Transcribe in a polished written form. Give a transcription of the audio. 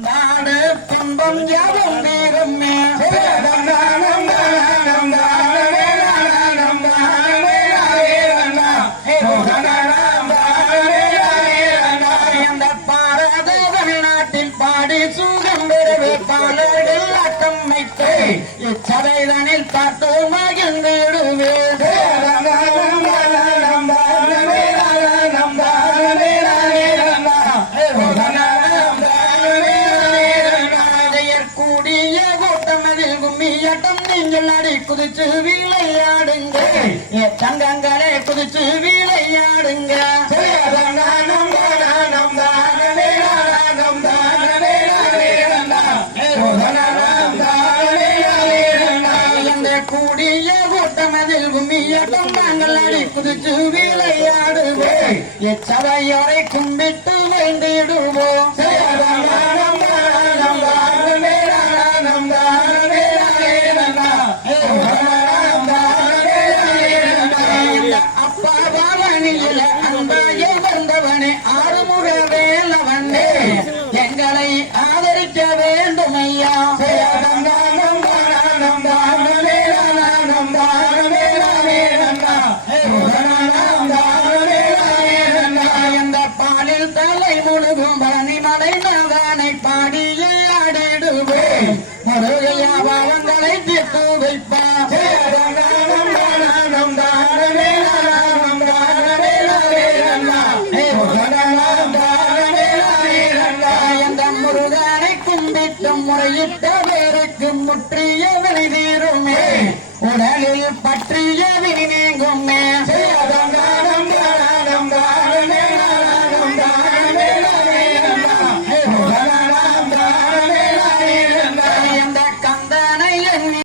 நாடு துன்பம் யாவும் தீருமே அந்த பாரத தமிழ்நாட்டில் பாடி சுகம் பெறவே பாலர்கள் ஆட்டம் வைத்து இச்சதைதனில் பார்த்து மகிழ்ந்திடுவே நீங்கள் அடி குதிச்சு விளையாடுங்க தங்கங்களே குதிச்சு விளையாடுங்க எந்த கூடிய கூட்டமதில் கும்மியட்டம் நாங்கள் அடி குதிச்சு விளையாடுவோம் எச்சவையோரை கும்பிட்டு வேண்டிடுவோம் வந்தவனே ஆறுமுக வேலவனே எங்களை ஆதரிக்க வேண்டும் ஐயா எந்த பாலில் தலை முழுகும் பழனிமலை நாதானை பாடிய ஆடிடுவேன் முருகையா பாவங்களை தீர்த்து வைப்பா முறையிட்ட பேருக்கு முற்றிய வினை தீருமே உடலில் பற்றிய வினை நீங்குமே